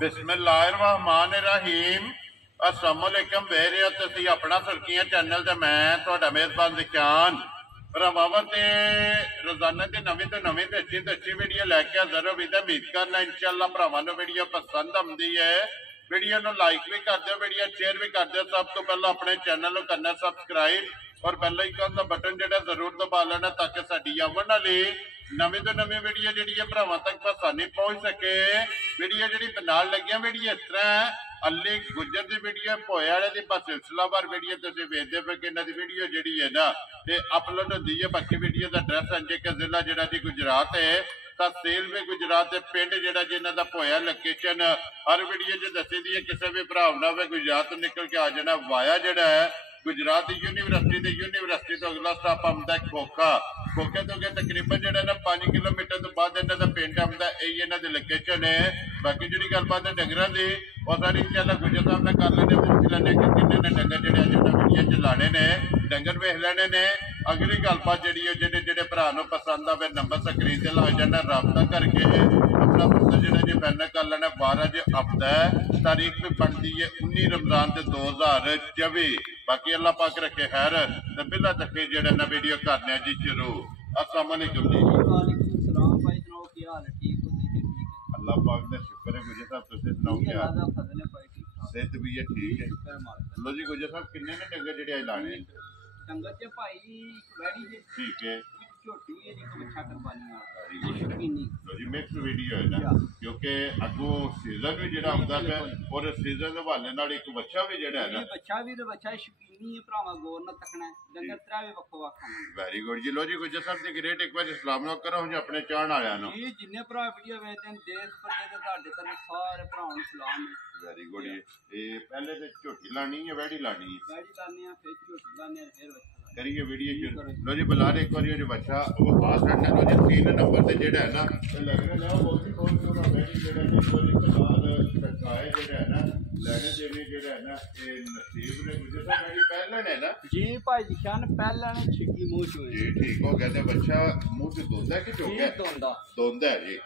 बिस्मिल्लाहिर्रहमानिर्रहीम अस्सलामुअलैकुम वेरिया तुसीं अपना सुर्खियां चैनल ते मैं तुहाडा मेज़बान ज़िशान भरावां ते रोज़ाना की नवीं तो नवीं ते अच्छी वीडियो लैके हाज़र होई ते उम्मीद करना इंशाअल्लाह भरावां नूं वीडियो पसंद आउंदी है। वीडियो नूं लाइक भी कर दिओ, वीडियो शेयर भी कर दिओ। सब तो पहले अपने चैनल नूं करना सबसक्राइब और बेल आइकन का बटन जिहड़ा जरूर दबा लेना ताकि साडी आउण वाली नवीं तो नवीं वीडियो जी भरावां तक आसानी पहुंच सके। वीडियो जी नाल लगियां वीडियो इस तरह अली गुजर की वीडियो पोए वाले की बस सिलसिलावार वीडियो तुसीं वेखदे पे कि इन्हां दी वीडियो जी है ना ये अपलोड होती है। बाकी वीडियो का एड्रैस है कि जिला जिहड़ा जी गुजरात है, तहसील भी गुजरात है, पिंड जिहड़ा जिन्हां दा पोया लोकेशन हर वीडियो च दसी दी है। किसी भी भरा ना होवे गुजरात तो निकल के आ जाना वाया जिहड़ा है गुजरात यूनीवर्सिटी तो अगला स्टाप आंदा है खोखा। खोखे तो अगे तकरीबन जो ना 5 किलोमीटर तो बाद इन्हों का पिंड आंदा, यही इन्हों की लोकेशन है। बाकी जी गलबात है डंगर की वह सारी इंशाअल्लाह गुजर साहब ने कर लेने, पूछ लेने कि किन्ने ने डंगर जो वीडियो च लाने ने, डंगर वेख लेने ने। अगली गलबात जी जेडे भरा पसंद आवे नंबर स्क्रीन से ला जाना, रबता करके अपना पुत्र जो जी फाइनल कर लेना। 12 हफ्ता है, तारीख भी बनती है 19 रमजान 2024। बाकी अल्लाह पाक रखे खैर ते बिला तक जेड़ा ना वीडियो करने जी शुरू। अस्सलाम वालेकुम जी। अल्लाह पाक दा शुक्र है। गुजर साहब तुसीं सुनाओ क्या सेहत भी है? ठीक है। लो जी गुजर साहब किन्ने ने डंगर जेड़े लाने? डंगर च भाई वैड़ी जे ठीक है, झोटी है एक बच्चा कुर्बानी वाला शकीनी लो जी मिक्स वीडियो है ना, क्योंकि अगो सीजन भी जेड़ा आउंदा है और सीजन दे हवाले नाल एक बच्चा भी जेड़ा है ना बच्चा भी ते बच्चा शकीनी है भरावा गौर ना तकना डंगर त्रावे वक्को वक्का। वेरी गुड जी। लो जी गुजर साहब दी ग्रेट एक बार सलाम करो जी अपने चाहण वालियां नु जी। जिन्ने भरा वीडियो वेखदे न देश परदे ते तुहाडे तक सारे भरावां नु सलाम है। वेरी गुड जी। ये पहले ते झोटी लानी है वैड़ी लानी है? वैड़ी लाने आ फिर झोटी लाने आ फिर बच्चा करिए वीडियो शुरू। लो जी बुला एक बार जो बच्चा वो खास करना। लो जी 3 नंबर से जेड़ा है ना लगने लगा बहुत ही बहुत पूरा वैड़ी जेड़ा जी कलाल टकाए जेड़ा है ना लेने देने जेड़ा है ना ये नसीब ने गुजर सा वैड़ी पहलन है ना जी भाई निशान पहलन छिकी मुंह चो जी। ठीक हो गया। बच्चा मुंह से दोंदा कि चोगा? दोंदा है जी।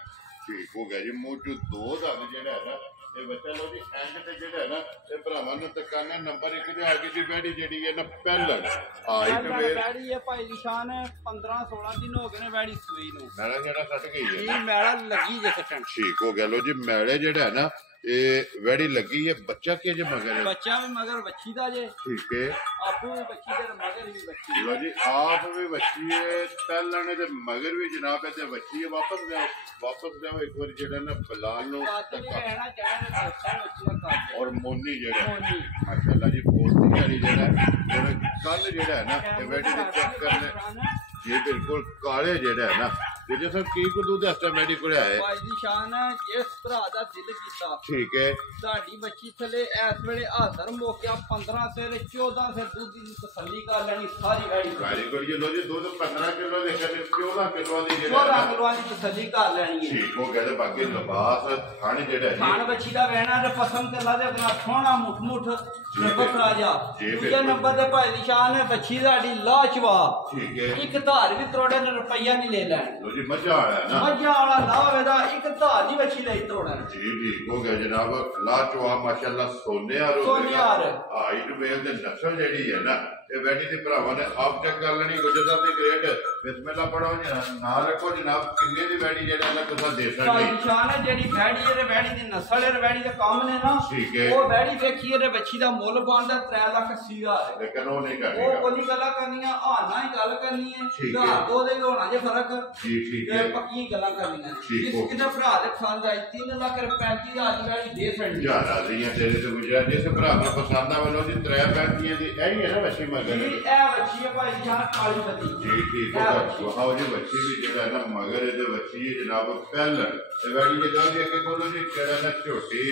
ठीक हो गया जी। मुंह चो दो दंद जेड़ा है ना ये बच्चा। लो जी एंड ते जेड़ा है ना ये भरावां नूं तकाना नंबर 1 ते आगे दी वैड़ी जेड़ी है ना पहलन हाइट वेट वैड़ी है भाई निशान 15-16 दिन हो गए ने वैड़ी सूई नु मैला जेड़ा सट गई है जी। मैला लगी जे सटन। ठीक हो गया। लो जी मैले जेड़ा है ना ये वैड़ी लगी है। बच्चा के जे मगर है? बच्चा भी मगर बच्ची दा जे। ठीक है। आपू भी बच्ची दे मगर भी बच्ची। लो जी आप भी बच्ची है तलने ते मगर भी जनाब है ते बच्ची है। वापस जाओ एक बार जेड़ा ना बिलाल नु और मोनी जेड़ा माशाल्लाह जी बहुत प्यारी जेड़ा है। कल जेड़ा है ना ये वैड़ी दे चेक करने ये बिल्कुल काले जेड़ा है ना गुजर साहब की को दूध हस्ता वैड़ी को है भाई दी शान है जिस भरा दा दिल कीता। ठीक है। साडी बच्ची थले इस वेले हाजर मोकिया 15 से 14 से दूध दी तसल्ली कर लेनी सारी वैड़ी। Very good. ये लो जी दूध 15 किलो दे के 14 किलो दी जेड़ा 14 किलो दी तसल्ली कर लेनी है। ठीक हो गया। बाकी लिबास खाने जेड़ा है खान बच्ची दा रहना ते पसंद ते ला दे अपना सोना मुठ बकरा जा। दूसरे नंबर ते भाई दी शान है बच्ची साडी लाजवाब। ठीक है। एक धार भी करोड़ रुपया नहीं ले लैन। लो जी मजा आ रहा है ना मजा वाला लावे दा एक धार नहीं बच्ची ले तोड़ा जी। ठीक हो गया जनाब। लाजवाब माशाल्लाह सोनेहार हाइट वेल ते नस्ल जेड़ी है ना ये वैड़ी दे भरावां ने आप चेक कर लेनी। गुजर साहब दी ग्रेट बिस्मिल्लाह पढ़ो जी ना रखो जनाब किन्ने दी वैड़ी जेड़ा ना तुसा दे सकदे निशान है जेडी वैड़ी है वैड़ी दी नस्ल है वैड़ी दा काम ने ना। ठीक है। वो वैड़ी देखिए रे बच्ची दा मुੱਲ पांदा 3,80,000 लेकिन वो नहीं करनी वो कोई गल्ला करनी है आना ही गल करनी है दा दो दे होना जे फर्क जी। ठीक है। पक्की गल्ला करनी है। ठीक हो किने भरा दे खान जाए 3,35,000 दी वैड़ी दे सकदी जा राजियां तेरे तो गुजरा जिस भरा नु पसंद आ वालो जी 3,35 दी यही है ना बच्ची मगर जी। ए बच्ची है भाई जान काली बत्ती जी। ठीक है। वहां जी बच्ची भी जेड़ा ना मगर दे बच्ची है जनाब पहलन ते वैड़ी जे दो जी के बोलो जी केड़ा ना छोटी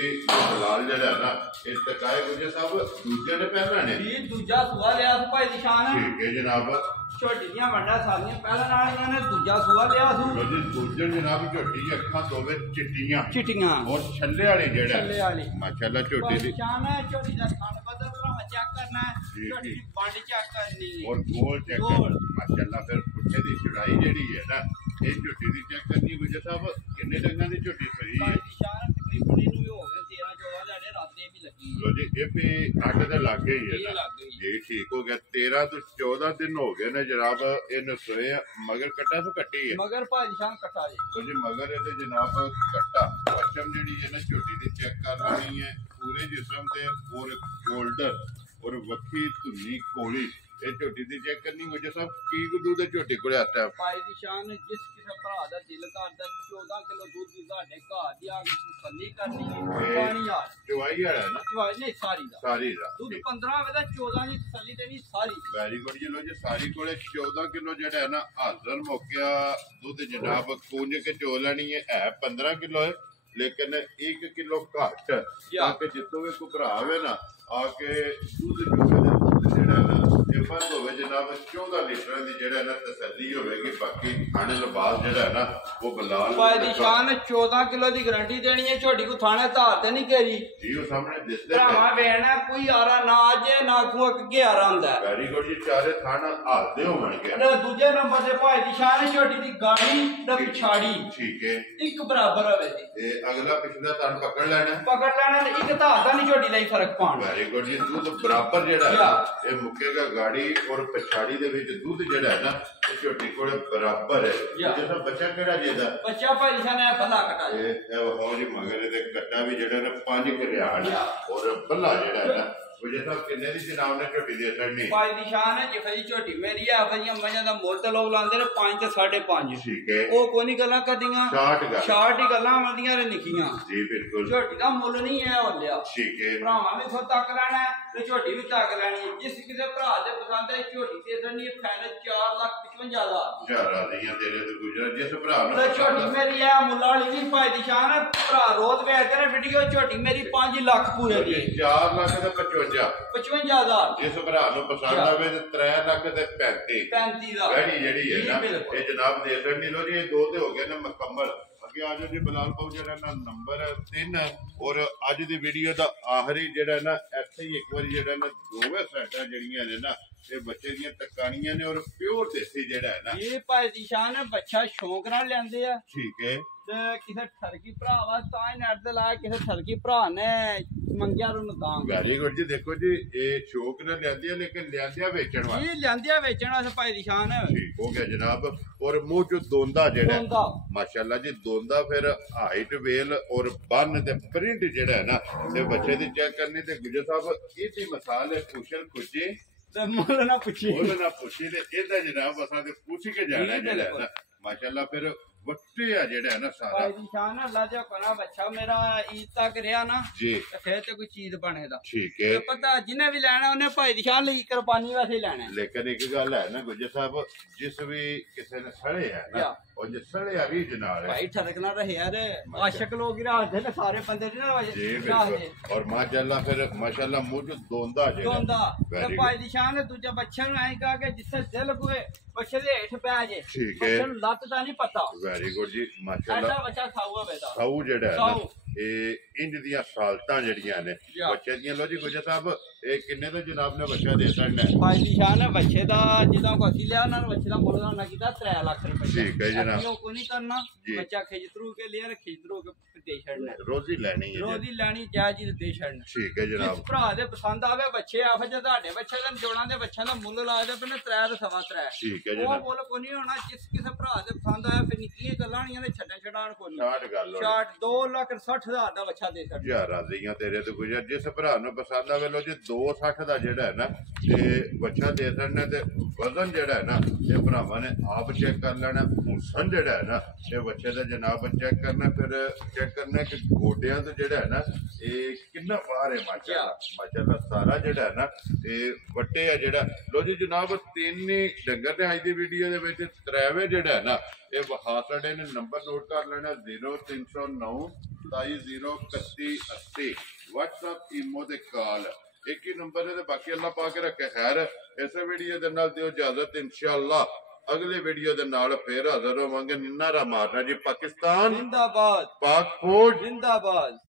लाल जेड़ा ना इस तकाए गुजर साहब दूसरे ने पहलना ने जी। दूजा सुआ लिया भाई निशान। ठीक है जनाब। छोटी दियां वंडा सारियां पहलन वालियां ने दूजा सुआ लिया सू। लो जी दूसरे जनाब छोटी अखां दोवे चिट्टियां और छल्ले वाली जेड़ा छल्ले वाली माशाल्लाह छोटी दी निशान है। छोटी दा खान बदल रहा चेक करना है छोटी दी बांडी चेक करनी है और गोल चेक माशाल्लाह फिर पुट्ठे दी चढ़ाई जेड़ी है ना ये छोटी दी चेक करनी। गुजर साहब किन्ने डंगा दी छोटी सही है? निशान तकरीबन इनु हो गए लो जी ये भी 8 ਦੇ ਲਾਗੇ ਹੀ ਹੈ ਨਾ ਜੀ ਠੀਕ ਹੋ ਗਿਆ 13 ਤੋਂ 14 ਦਿਨ ਹੋ ਗਏ ਨੇ ਜਨਾਬ ਇਹਨੂੰ ਸੋਏ ਮਗਰ ਕੱਟਾ ਤੋਂ ਕੱਟੀ ਹੈ ਮਗਰ ਭਾਜੀ ਸ਼ਾਨ ਕੱਟਾ ਜੀ तो जी मगर ये जनाब कट्टा पश्चिम जी है ना झोटी की चेक कर लेनी है पूरे जिसम से और गोल्डन और वक्की धुनी कोली ये झोटी की चेक करनी हो जो सब की दूध झोटी को आता है भाई दी शान जिस किसी भरा दा दिल करदा 14 किलो दूध दी साडे घर दी आ तसल्ली करनी है पानी यार चवाई वाला है ना चवाई नहीं सारी दा दूध 14 वे 14 दी तसल्ली देनी सारी वेरी गुड जी लो जी सारी कोले 14 किलो जेड़ा है ना हाजर मौका दूध जनाब कूंज के चो लेनी है 15 किलो है लेकिन 1 किलो घट ताकि जितों भी कोई भरा आवे ना आके दूध जेड़ा ना बंद हो जनाब 14 लीटर की जेड़ा ना तसल्ली होगी बाकी थाने लिबास जेड़ा है ना वो बलाल भाई दी शान 14 किलो की गारंटी देनी है छोटी को थाने धार ते नहीं घेरी जी वो सामने दिसदे भरावा वेना कोई आरा ना अजे ना को के आरा हुंदा है वेरी गुड जी चारे थाना हादे होणगे अरे दूजे नंबर ते भाई दी शान छोटी दी गाड़ी ते पिछाड़ी ठीक है एक बराबर होवे दी ते अगला पिछला तान पकड़ लेना ते एक धार दा नहीं छोटी लई फर्क पाण वेरी गुड जी दूध बराबर जेड़ा है ये मुकेगा गाड़ी और पछाड़ी दे विच दूध जेड़ा है ना छोटी कोले बराबर है जैसा बच्चा केड़ा जेदा बच्चा भाई शान है भला कटा ये वो जी मगर दे कट्टा भी जेड़ा ना 5 घरियाड़ और भला जेड़ा है ना वजह साहब किन्ने दी जनाब ने झोटी दे छड़नी भाई दी शान है जिफे जी झोटी मेरी है फजियां मजा दा मुल ते लोग लांदे ने 5 ते 5.5 ठीक है ओ कोई नहीं गल्ला करदियां 60 ही गल्ला आंदियां रे निखियां जी बिल्कुल झोटी दा मुल नहीं है होलिया ठीक है भरावां भी खो तक लेना है ते झोटी भी तक लेनी है जिस किसे भरा दे पसंद है झोटी ते सनी फैन 4,55,000 यारा ਦੀਆਂ ਤੇਰੇ ਤੇ ਗੁਜਰਾ ਜਿਸ ਭਰਾ ਨੂੰ ਤੇ ਝੋਟੀ ਮੇਰੀ ਹੈ ਮੁੱਲਾ ਵਾਲੀ ਵੀ ਭਾਈ ਦੀ ਸ਼ਾਨ ਹੈ ਭਰਾ ਰੋਜ਼ ਵੇਖਦੇ ਨੇ ਵੀਡੀਓ ਝੋਟੀ ਮੇਰੀ 5 ਲੱਖ ਪੂਰੇ ਦੀ 4 ਲੱਖ ਤੇ 55,000 ਜਿਸ ਭਰਾ ਨੂੰ ਪਸੰਦ ਆਵੇ ਤੇ 3 ਲੱਖ ਤੇ 35 ਦਾ ਜਿਹੜੀ ਹੈ ਨਾ ਇਹ ਜਨਾਬ ਦੇ ਸਕਣੀ ਲੋ ਜੀ ਇਹ ਦੋ ਤੇ ਹੋ ਗਏ ਨਾ ਮੁਕੰਮਲ ਅੱਗੇ ਆ ਜਾਓ ਜੀ ਬਲਾਲ ਪਾਉ ਜਿਹੜਾ ਨਾ ਨੰਬਰ 3 ਔਰ ਅੱਜ ਦੀ ਵੀਡੀਓ ਦਾ ਆਖਰੀ ਜਿਹੜਾ ਨਾ ਇੱਥੇ ਹੀ ਇੱਕ ਵਾਰੀ ਜਿਹੜਾ ਨਾ ਦੋਵੇਂ ਸਾਈਡਾਂ ਜਿਹੜੀਆਂ ਨੇ ਨਾ ਇਹ ਬੱਚੇ ਦੀਆਂ ਤਕਾਣੀਆਂ ਨੇ ਔਰ ਪਿਓਰ ਦੇਸੀ ਜਿਹੜਾ ਹੈ ਨਾ ਇਹ ਭਾਈ ਦੀ ਸ਼ਾਨ ਹੈ ਬੱਚਾ ਸ਼ੌਂਕ ਨਾਲ ਲੈਂਦੇ ਆ ਠੀਕ ਹੈ ਤੇ ਕਿਸੇ ਠਰਕੀ ਭਰਾ ਵਾ ਤਾਂ ਹੀ ਨੈਟ ਤੇ ਲਾਇਆ ਕਿਸੇ ਠਰਕੀ ਭਰਾ ਨੇ ਮੰਗਿਆ ਉਹਨੂੰ ਤਾਂ ਵੈਰੀ ਗੁੱਡ ਜੀ ਦੇਖੋ ਜੀ ਇਹ ਸ਼ੌਕ ਨਾਲ ਲੈਂਦੇ ਆ ਲੇਕਿਨ ਲੈਂਦੇ ਵੇਚਣ ਵਾਸਤੇ ਇਹ ਲੈਂਦੇ ਆ ਵੇਚਣ ਵਾਸਤੇ ਭਾਈ ਦੀ ਸ਼ਾਨ ਠੀਕ ਹੋ ਗਿਆ ਜਨਾਬ ਔਰ ਮੂੰਹ ਚ ਦੋਂਦਾ ਜਿਹੜਾ ਮਾਸ਼ਾਅੱਲਾ ਜੀ ਦੋਂਦਾ ਫਿਰ ਹਾਈਟ ਵੇਲ ਔਰ ਬੰਨ ਤੇ ਪ੍ਰਿੰਟ ਜਿਹੜਾ ਹੈ ਨਾ ਤੇ ਬੱਚੇ ਦੀ ਚੈੱਕ ਕਰਨੀ ਤੇ ਗੁਜਰ ਸਾਹਿਬ ਇਹਦੀ ਮਿਸਾਲ ਹੈ ਕੁਸ਼ਲ ਕੁਜੇ ਤੇ ਮੁੱਲ ਨਾ ਪੁੱਛੀ ਤੇ ਇਹਦਾ ਜਨਾਬ ਅਸਾਂ ਤੇ ਪੁੱਛ ਕੇ ਜਾਣਾ ਜਿਹੜਾ ਨਾ ਮਾਸ਼ਾਅੱਲਾ ਫਿਰ ਵੱਟੇ ਆ ਜਿਹੜਾ ਹੈ ਨਾ ਸਾਰਾ ਭਾਈ ਦੀ ਸ਼ਾਨ ਅੱਲਾ ਜੋ ਕਰਾ ਬੱਚਾ ਮੇਰਾ ਈਦ ਤੱਕ ਰਿਹਾ ਨਾ ਜੀ ਤੇ ਫਿਰ ਤੇ ਕੋਈ ਚੀਜ਼ ਬਣੇਦਾ ਠੀਕ ਹੈ ਪਤਾ ਜਿਹਨੇ ਵੀ ਲੈਣਾ ਉਹਨੇ ਭਾਈ ਦੀ ਸ਼ਾਨ ਲਈ ਕੁਰਬਾਨੀ ਵਾਸਤੇ ਲੈਣਾ ਲੇਕਿਨ ਇੱਕ ਗੱਲ ਹੈ ਨਾ ਗੁਜਰ ਸਾਹਿਬ ਜਿਸ ਵੀ ਕਿਸੇ ਨੇ ਸੜੇ ਹੈ ਨਾ ਉਹ ਜੇ ਸੜਿਆ ਵੀ ਜਨਾਬ ਭਾਈ ਠਰਕ ਨਾ ਰਹੇ ਯਾਰ ਆਸ਼ਕ ਲੋਕ ਹੀ ਰਾਹਦੇ ਨੇ ਸਾਰੇ ਬੰਦੇ ਨੇ ਨਾ ਜੀ ਬਿਲਕੁਲ ਔਰ ਮਾਸ਼ਾਅੱਲਾ ਫਿਰ ਮਾਸ਼ਾਅੱਲਾ ਮੂੰਹ ਚ ਦੋਂਦਾ ਜਿਹੜਾ ਦੋਂਦਾ ਤੇ ਭਾਈ ਦੀ ਸ਼ਾਨ ਦੂਜੇ ਬੱਚੇ ਨੂੰ ਐਂ ਕਹਾ ਕਿ ਜਿੱਥੇ ਦਿਲ ਕੋਏ ਬੱਚੇ ਦੇ ਹੇਠ ਪੈ ਜੇ ਠੀਕ ਹੈ ਲੱਤ ਦਾ ਨਹੀਂ ਪਤਾ ਵੈਰੀ ਗੁੱਡ ਜੀ ਮਾਸ਼ਾਅੱਲਾ ਐਸਾ ਬੱਚਾ ਖਾਊਗਾ ਬੇਟਾ ਖਾਊ ਜਿਹੜਾ ਹੈ ਨਾ ਇਹ ਇੰਜ ਦੀਆਂ ਸਾਲਤਾਂ ਜਿਹੜੀਆਂ ਨੇ ਬੱਚੇ ਦੀਆਂ ਲੋ ਜੀ ਗੁਜਰ ਸਾਹਿਬ ਇਹ ਕਿੰਨੇ ਦਾ ਜਨਾਬ ਨੇ ਬੱਚਾ ਦੇ ਸਕਣਾ ਭਾਈ ਦੀ ਸ਼ਾਨ ਹੈ ਬੱਚੇ ਦਾ ਜਿੱਦਾਂ ਕੋ ਅਸੀਂ ਲਿਆ ਉਹਨਾਂ ਨੂੰ ਬੱਚੇ ਦਾ ਮੁੱਲ ਦਾ ਕੀਤਾ 3 ਲੱਖ ਰੁਪਏ ਠੀਕ ਹੈ ਜਨਾਬ ਕੋਈ ਨਹੀਂ ਕਰਨਾ ਬੱਚਾ ਖਿਜਤਰੂ ਕੇ ਲਿਆ ਖਿਜਤਰੂ ਕੇ ਦੇ ਛੱਡਣਾ ਰੋਜ਼ੀ ਲੈਣੀ ਹੈ ਰੋਜ਼ੀ ਲੈਣੀ ਜਾਇਜ਼ ਹੀ ਦੇ ਛੱਡਣਾ ਠੀਕ ਹੈ ਜਨਾਬ ਭਰਾ ਦੇ ਪਸੰਦ ਆਵੇ ਬੱਚੇ ਆਫ ਜੇ ਤੁਹਾਡੇ ਬੱਚੇ ਦੇ ਜੋੜਾਂ ਦੇ ਬੱਚਿਆਂ ਦਾ ਮੁੱਲ ਲਾਦੇ ਪਏ ਨੇ 3 ਤੇ 3.5 ਠੀਕ ਹੈ ਜਨਾਬ ਉਹ ਮੁੱਲ ਕੋਈ ਨਹੀਂ ਹੋਣਾ ਜਿਸ ਕਿਸੇ ਭਰਾ ਦੇ ਪਸੰਦ ਆਇਆ ਫਿਰ ਨਿੱਕੀਆਂ ਗੱਲਾਂ ਨਹੀਂ ਨੇ ਛੱਡਾਣ ਕੋਈ ਨਹੀਂ 60 ਗੱਲ 2,60,000 ਦਾ ਬੱਚਾ ਦੇ ਸਕਦਾ ਯਾਰ ਰਾਜ਼ੀਆਂ ਤੇਰੇ ਤੇ ਗੁਜਰ ਜਿਸ ਭਰਾ ਨੂੰ ਪਸੰਦ ਆਵੇ ਲੋ ਜੀ 260 ਦਾ ਜਿਹੜਾ ਹੈ ਨਾ ਤੇ ਬੱਚਾ ਦੇ ਸਕਣਾ ਤੇ ਵਜ਼ਨ ਜਿਹੜਾ ਹੈ ਨਾ ਇਹ ਭਰਾਵਾਂ ਨੇ ਆਪ ਚੈੱਕ ਕਰ ਲੈਣਾ ਹੁਸਨ ਜਿਹੜਾ ਹੈ ਨਾ ਇਹ ਬੱਚੇ ਦਾ ਜਨਾਬ ਚੈੱਕ ਕਰਨਾ ਫਿਰ ਚੈੱਕ ਕਰਨਾ ਕਿ ਗੋਡਿਆਂ ਤੋਂ ਜਿਹੜਾ ਹੈ ਨਾ ਇਹ ਕਿੰਨਾ ਬਾਹਰ ਹੈ ਮਾਸ਼ਾਅੱਲਾ ਸਾਰਾ ਜਿਹੜਾ ਹੈ ਨਾ ਇਹ ਵੱਟੇ ਆ ਜਿਹੜਾ ਲੋ ਜੀ ਜਨਾਬ 3 ਡੰਗਰ ਨੇ ਅੱਜ ਦੀ ਵੀਡੀਓ ਦੇ ਵਿੱਚ 3ਵੇਂ ਜਿਹੜਾ ਹੈ ਨਾ ਇਹ ਵਹਾ ਸਾਡੇ ਨੇ ਨੰਬਰ ਨੋਟ ਕਰ ਲੈਣਾ 0309 270180 WhatsApp ਈਮੋ ਤੇ ਕਾਲ एक ही नंबर है तो बाकी अल्लाह पा के रखे खैर इस वीडियो के नाल दियो इजाजत इंशाअल्लाह अगले वीडियो के नाल फिर हाजिर होवांगे नारा मारना जी पाकिस्तान जिंदाबाद पाक फौज जिंदाबाद।